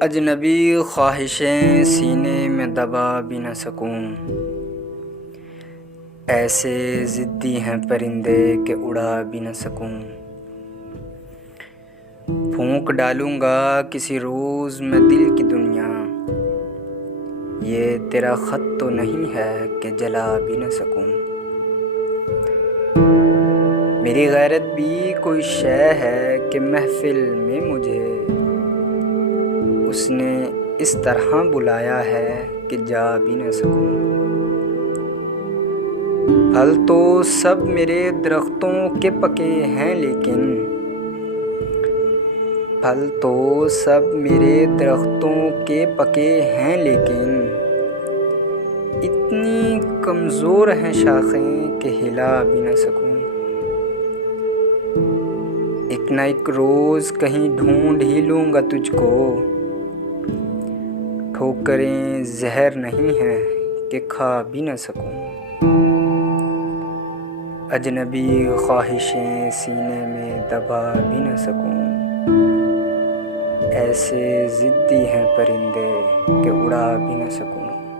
اجنبی خواہشیں سینے میں دبا بھی نہ سکوں، ایسے ضدی ہیں پرندے کہ اڑا بھی نہ سکوں۔ پھونک ڈالوں گا کسی روز میں دل کی دنیا، یہ تیرا خط تو نہیں ہے کہ جلا بھی نہ سکوں۔ میری غیرت بھی کوئی شے ہے کہ محفل میں مجھے اس نے اس طرح بلایا ہے کہ جا بھی نہ سکوں۔ پھل تو سب میرے درختوں کے پکے ہیں لیکن پھل تو سب میرے درختوں کے پکے ہیں لیکن اتنی کمزور ہیں شاخیں کہ ہلا بھی نہ سکوں۔ ایک نہ ایک روز کہیں ڈھونڈ ہی لوں گا تجھ کو، ٹھوکریں زہر نہیں ہیں کہ کھا بھی نہ سکوں۔ اجنبی خواہشیں سینے میں دبا بھی نہ سکوں، ایسے ضدی ہیں پرندے کہ اڑا بھی نہ سکوں۔